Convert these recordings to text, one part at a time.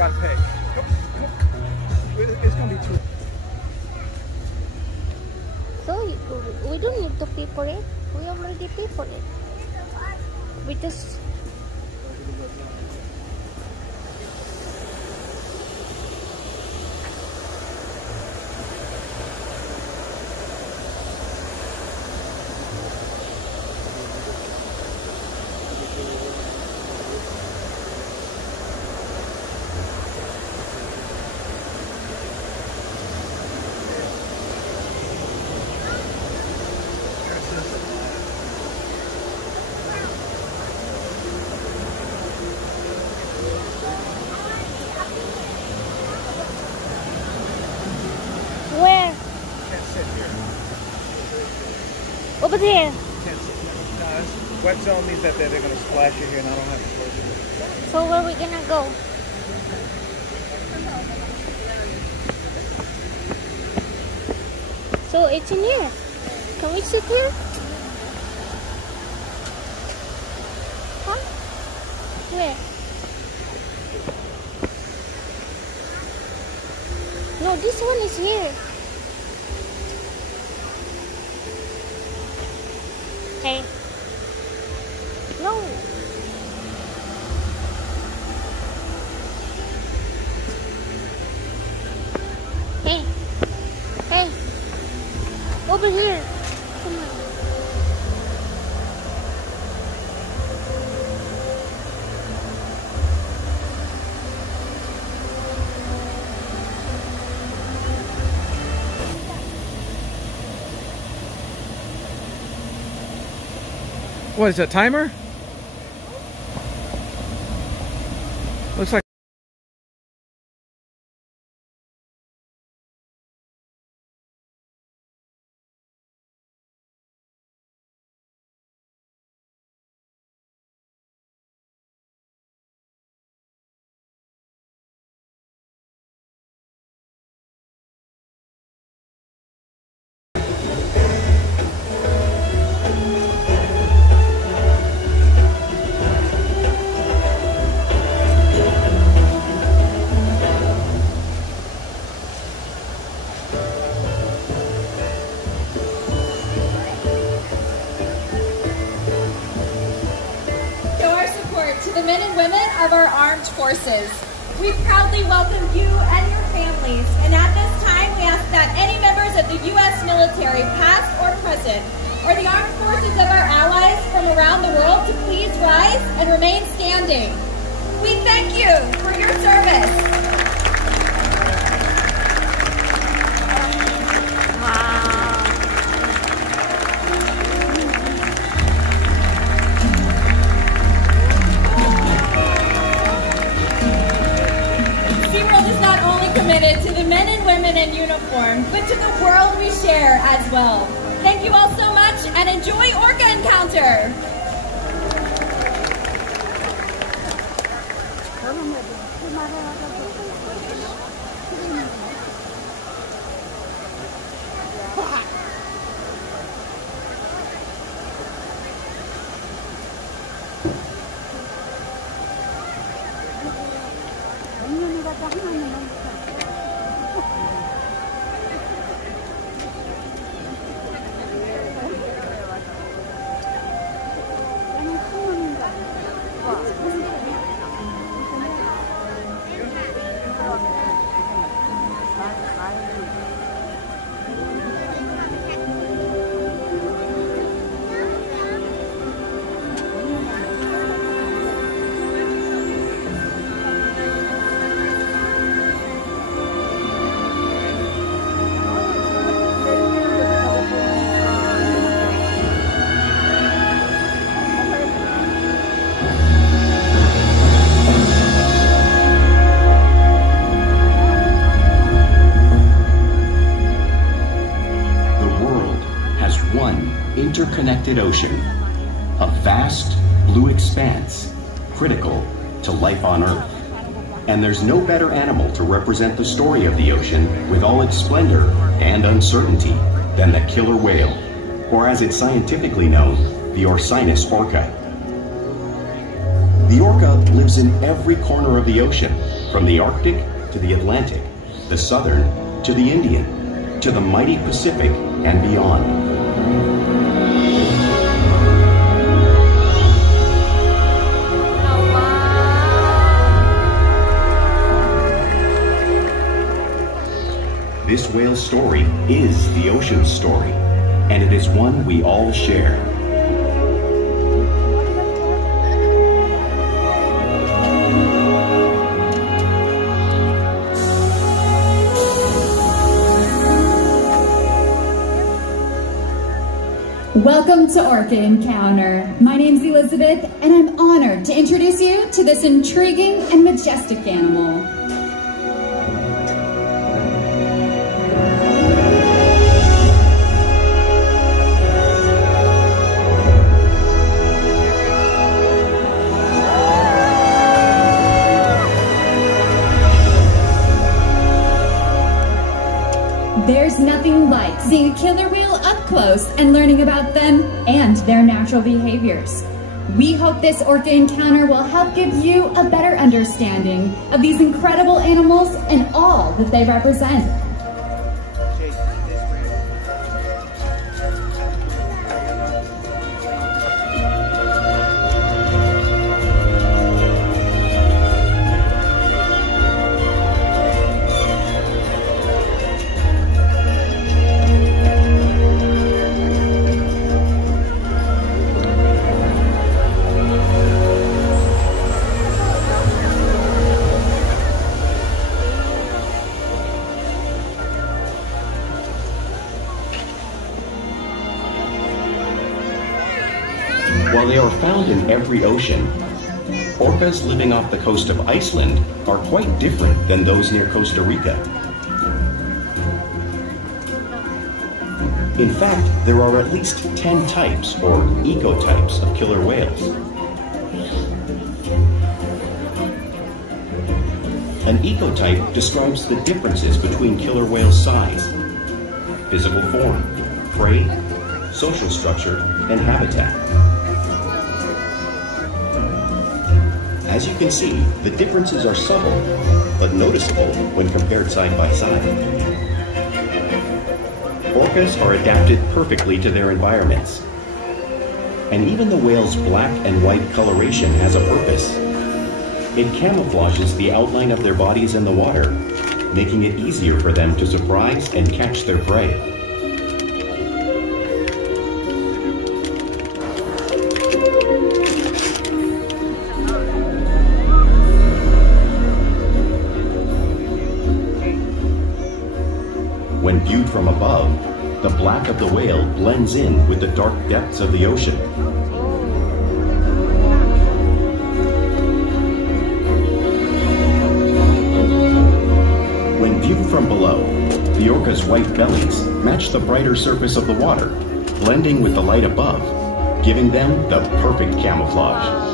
gotta pay. It's gonna be too. So we don't need to pay for it. We already pay for it. We just. Where? Can't sit here. Over there. Can't sit here. No, this wet zone means that they're gonna splash you here, and I don't have to close it. So where are we gonna go? So it's in here. Can we sit here? Huh? Where? No, this one is here. Hey. No. Hey. Hey. Over here. Come on. What is that, timer? Looks like. To the men and women of our armed forces. We proudly welcome you and your families, and at this time we ask that any members of the U.S. military, past or present, or the armed forces of our allies from around the world to please rise and remain standing. We thank you for your service. Committed to the men and women in uniform, but to the world we share as well. Thank you all so much and enjoy Orca Encounter! Interconnected ocean, a vast blue expanse critical to life on Earth. And there's no better animal to represent the story of the ocean with all its splendor and uncertainty than the killer whale, or as it's scientifically known, the Orcinus orca. The orca lives in every corner of the ocean, from the Arctic to the Atlantic, the Southern to the Indian, to the mighty Pacific and beyond. This whale's story is the ocean's story, and it is one we all share. Welcome to Orca Encounter. My name's Elizabeth, and I'm honored to introduce you to this intriguing and majestic animal. There's nothing like seeing a killer whale up close and learning about them and their natural behaviors. We hope this Orca Encounter will help give you a better understanding of these incredible animals and all that they represent. While they are found in every ocean, orcas living off the coast of Iceland are quite different than those near Costa Rica. In fact, there are at least 10 types, or ecotypes, of killer whales. An ecotype describes the differences between killer whales' size, physical form, prey, social structure, and habitat. As you can see, the differences are subtle, but noticeable when compared side by side. Orcas are adapted perfectly to their environments. And even the whale's black and white coloration has a purpose. It camouflages the outline of their bodies in the water, making it easier for them to surprise and catch their prey. When viewed from above, the black of the whale blends in with the dark depths of the ocean. When viewed from below, the orca's white bellies match the brighter surface of the water, blending with the light above, giving them the perfect camouflage.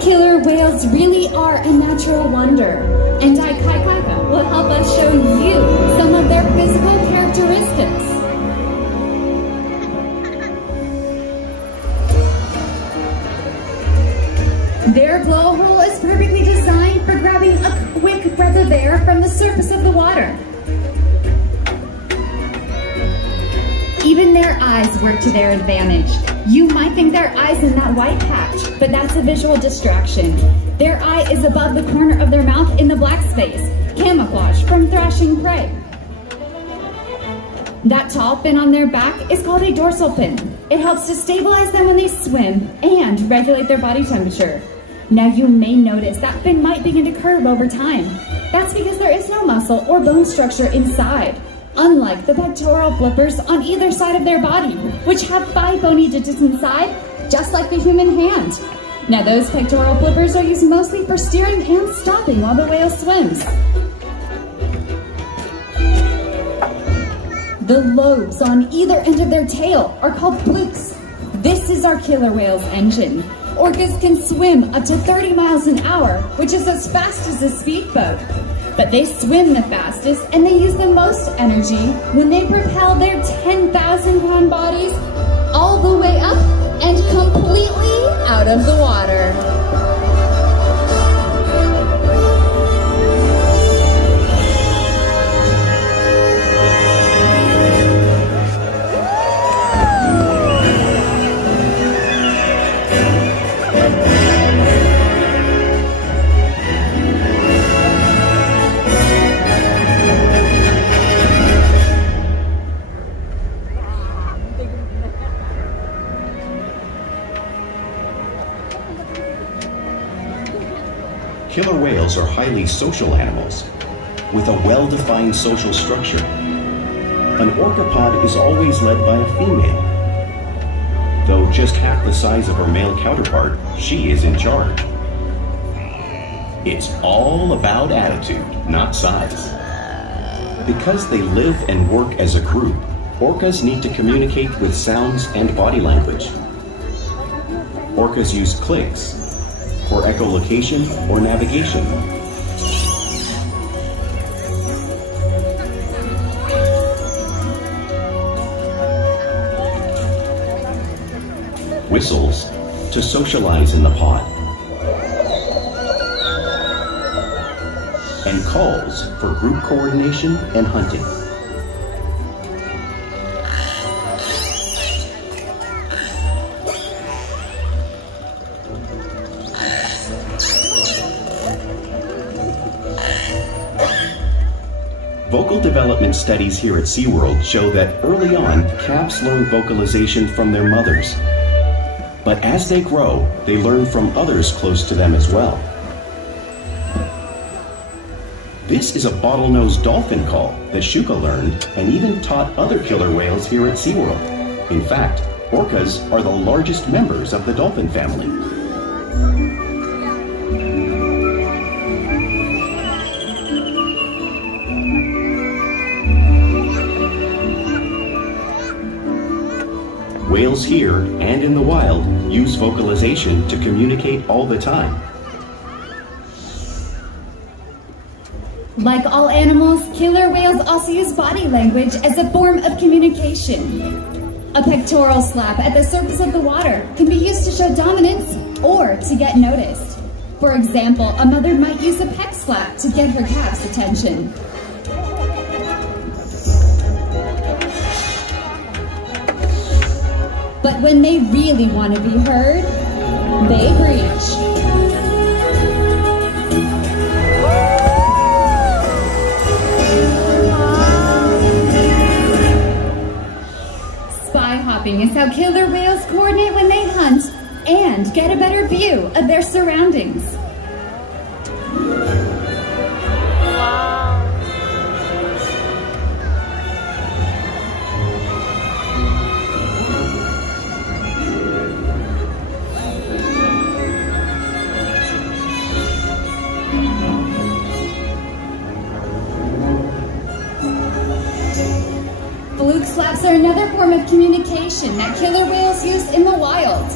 Killer whales really are a natural wonder, and Nikai will help us show you some of their physical characteristics. Their blowhole is perfectly designed for grabbing a quick breath of air from the surface of the water. Even their eyes work to their advantage. You might think their eye's in that white patch, but that's a visual distraction. Their eye is above the corner of their mouth in the black space, camouflage from thrashing prey. That tall fin on their back is called a dorsal fin. It helps to stabilize them when they swim and regulate their body temperature. Now you may notice that fin might begin to curve over time. That's because there is no muscle or bone structure inside, unlike the pectoral flippers on either side of their body, which have 5 bony digits inside, just like the human hand. Now those pectoral flippers are used mostly for steering and stopping while the whale swims. The lobes on either end of their tail are called flukes. This is our killer whale's engine. Orcas can swim up to 30 miles an hour, which is as fast as a speedboat. But they swim the fastest and they use the most energy when they propel their 10,000-pound bodies all the way up and completely out of the water. Killer whales are highly social animals with a well-defined social structure. An orcapod is always led by a female. Though just half the size of her male counterpart, she is in charge. It's all about attitude, not size. Because they live and work as a group, orcas need to communicate with sounds and body language. Orcas use clicks for echolocation or navigation. Whistles to socialize in the pod. And calls for group coordination and hunting. Vocal development studies here at Seaworld show that early on, calves learn vocalization from their mothers. But as they grow, they learn from others close to them as well. This is a bottlenose dolphin call that Shuka learned and even taught other killer whales here at Seaworld. In fact, orcas are the largest members of the dolphin family. Whales here and in the wild use vocalization to communicate all the time. Like all animals, killer whales also use body language as a form of communication. A pectoral slap at the surface of the water can be used to show dominance or to get noticed. For example, a mother might use a peck slap to get her calf's attention. But when they really want to be heard, they breach. Spy hopping is how killer whales coordinate when they hunt and get a better view of their surroundings. Fluke flaps are another form of communication that killer whales use in the wild.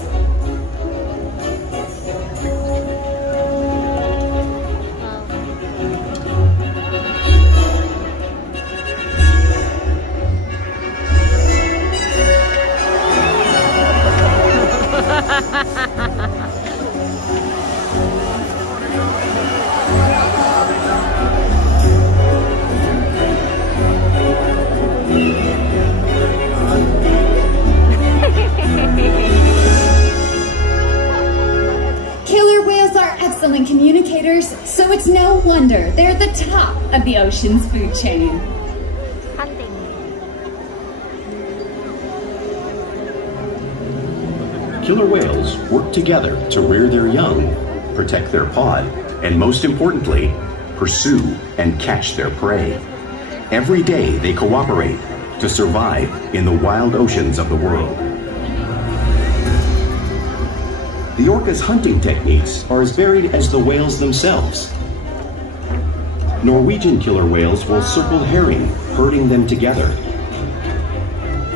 Excellent communicators, so it's no wonder they're the top of the ocean's food chain. Hunting. Killer whales work together to rear their young, protect their pod, and most importantly, pursue and catch their prey. Every day they cooperate to survive in the wild oceans of the world. The orca's hunting techniques are as varied as the whales themselves. Norwegian killer whales will circle herring, herding them together.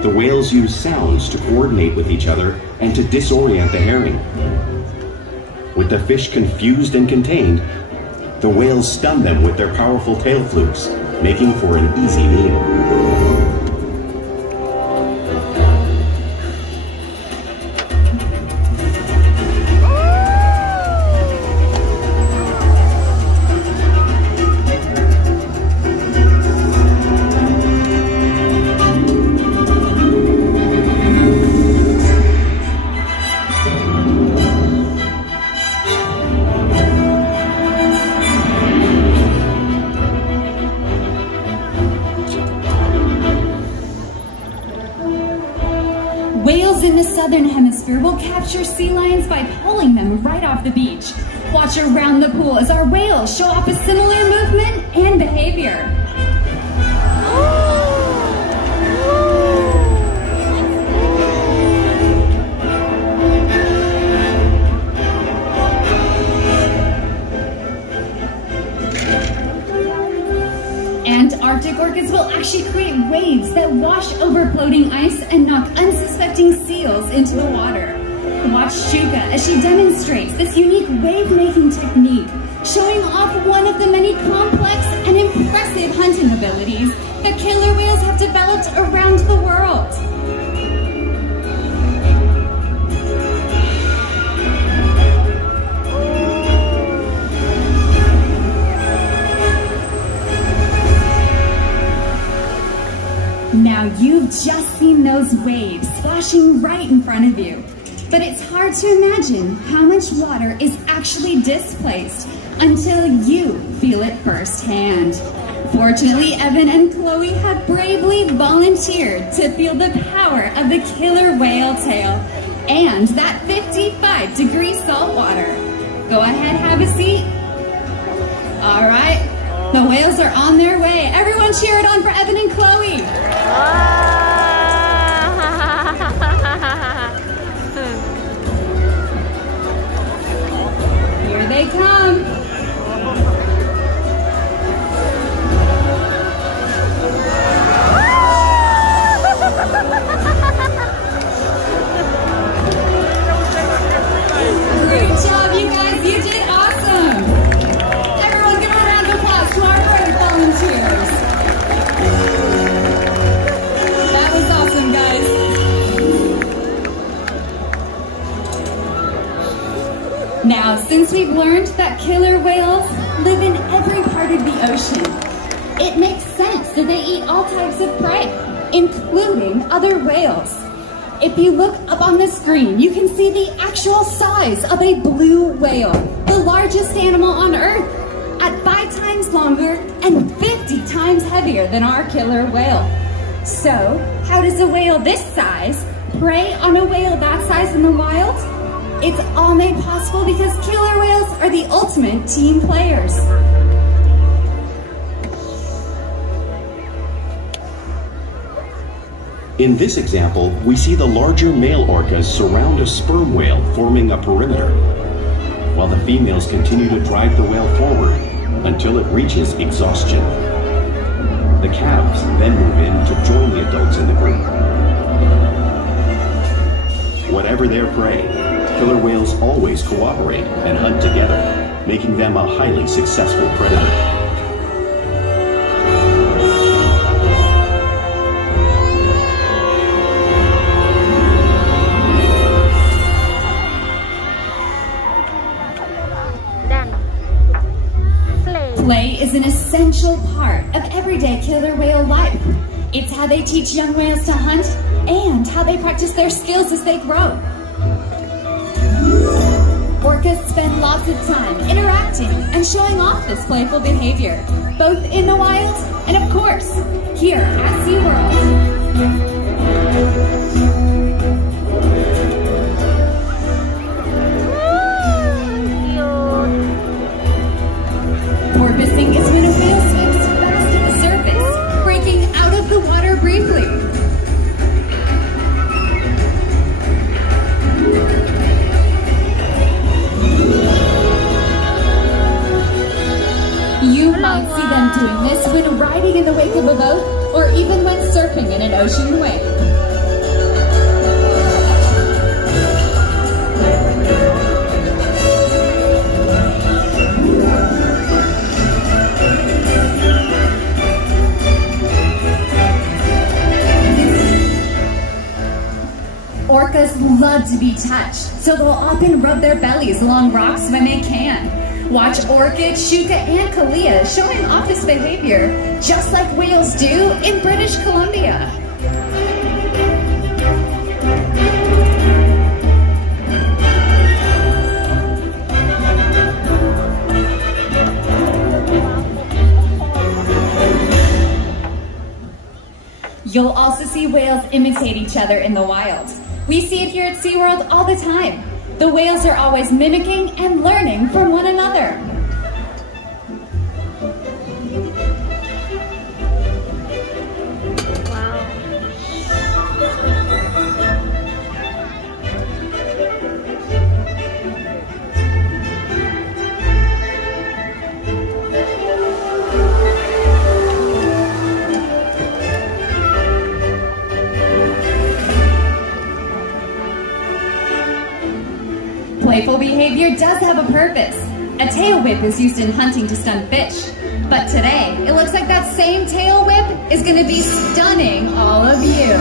The whales use sounds to coordinate with each other and to disorient the herring. With the fish confused and contained, the whales stun them with their powerful tail flukes, making for an easy meal. Southern hemisphere will capture sea lions by pulling them right off the beach. Watch around the pool as our whales show off a similar movement and behavior. Antarctic orcas will actually create waves that wash over floating ice and knock unsuspecting seals into the water. Watch Shuka as she demonstrates this unique wave-making technique, showing off one of the many complex and impressive hunting abilities that killer whales have developed around the world. Now you've just seen those waves splashing right in front of you, but it's hard to imagine how much water is actually displaced until you feel it firsthand. Fortunately, Evan and Chloe have bravely volunteered to feel the power of the killer whale tail and that 55-degree salt water. Go ahead, have a seat. All right, the whales are on their way. Everyone cheer it on for Evan and Chloe. Here they come. Great job, you guys. You did awesome. Everyone give a round of applause to our brave volunteers. That was awesome, guys. Now, since we've learned that killer whales live in every part of the ocean, it makes sense that they eat all types of prey, including other whales. If you look up on the screen, you can see the actual size of a blue whale, the largest animal on Earth, at 5 times longer and 50 times heavier than our killer whale. So, how does a whale this size prey on a whale that size in the wild? It's all made possible because killer whales are the ultimate team players. In this example, we see the larger male orcas surround a sperm whale, forming a perimeter, while the females continue to drive the whale forward until it reaches exhaustion. The calves then move in to join the adults in the group. Whatever their prey, killer whales always cooperate and hunt together, making them a highly successful predator. Play is an essential part of everyday killer whale life. It's how they teach young whales to hunt and how they practice their skills as they grow. Orcas spend lots of time interacting and showing off this playful behavior, both in the wild and, of course, here at SeaWorld. Porpoising is when a whale swims fast at the surface, breaking out of the water briefly. You might see them doing this when riding in the wake of a boat or even when surfing in an ocean wave. to be touched, so they'll often rub their bellies along rocks when they can. Watch Orchid, Shuka, and Kalia showing off this behavior, just like whales do in British Columbia. You'll also see whales imitate each other in the wild. We see it here at Seaworld all the time. The whales are always mimicking and learning from one another. Playful behavior does have a purpose. A tail whip is used in hunting to stun fish. But today, it looks like that same tail whip is going to be stunning all of you.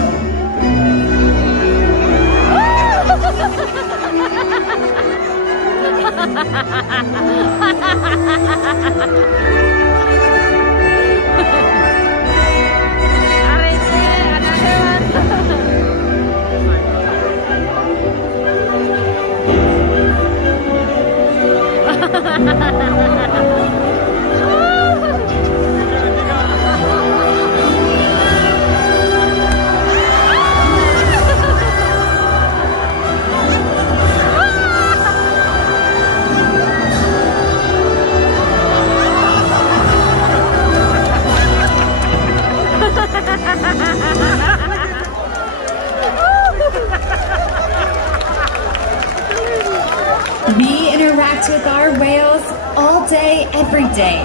We interact with our whales all day, every day,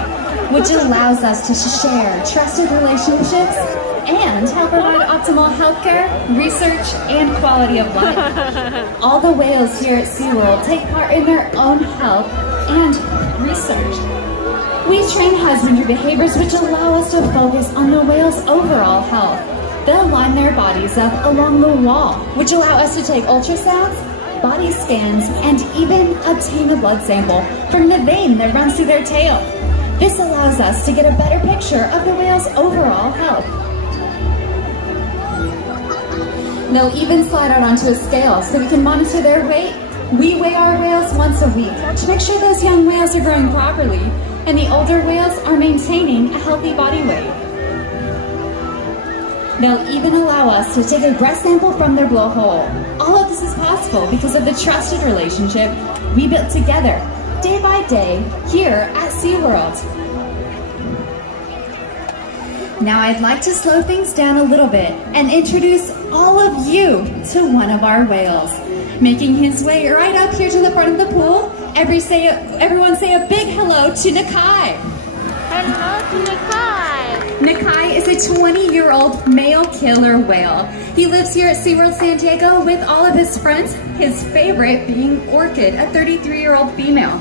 which allows us to share trusted relationships and help provide optimal healthcare, research, and quality of life. All the whales here at Seaworld take part in their own health and research. We train husbandry behaviors which allow us to focus on the whale's overall health. They'll line their bodies up along the wall, which allow us to take ultrasounds, body scans, and even obtain a blood sample from the vein that runs through their tail. This allows us to get a better picture of the whale's overall health. They'll even slide out onto a scale so we can monitor their weight. We weigh our whales once a week to make sure those young whales are growing properly and the older whales are maintaining a healthy body weight. They'll even allow us to take a breath sample from their blowhole. All of this is possible because of the trusted relationship we built together, day by day, here at Seaworld. Now I'd like to slow things down a little bit and introduce all of you to one of our whales. Making his way right up here to the front of the pool, everyone say a big hello to Nikai. Hello to Nikai. Nikai is a 20-year-old male killer whale. He lives here at Seaworld San Diego with all of his friends, his favorite being Orchid, a 33-year-old female.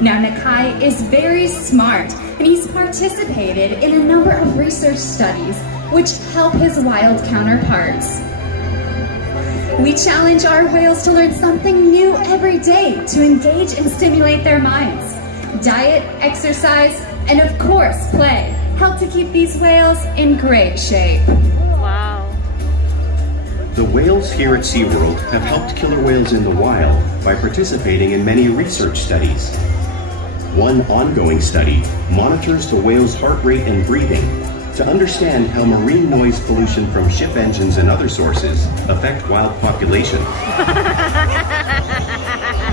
Now Nikai is very smart and he's participated in a number of research studies which help his wild counterparts. We challenge our whales to learn something new every day to engage and stimulate their minds. Diet, exercise, and of course play help to keep these whales in great shape. Wow. The whales here at Seaworld have helped killer whales in the wild by participating in many research studies. One ongoing study monitors the whale's heart rate and breathing to understand how marine noise pollution from ship engines and other sources affect wild population.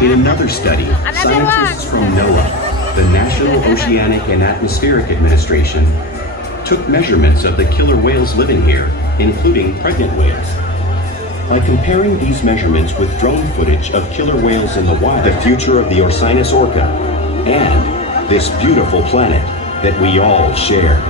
In another study, scientists from NOAA, the National Oceanic and Atmospheric Administration, took measurements of the killer whales living here, including pregnant whales. By comparing these measurements with drone footage of killer whales in the wild, the future of the Orcinus orca, and this beautiful planet that we all share.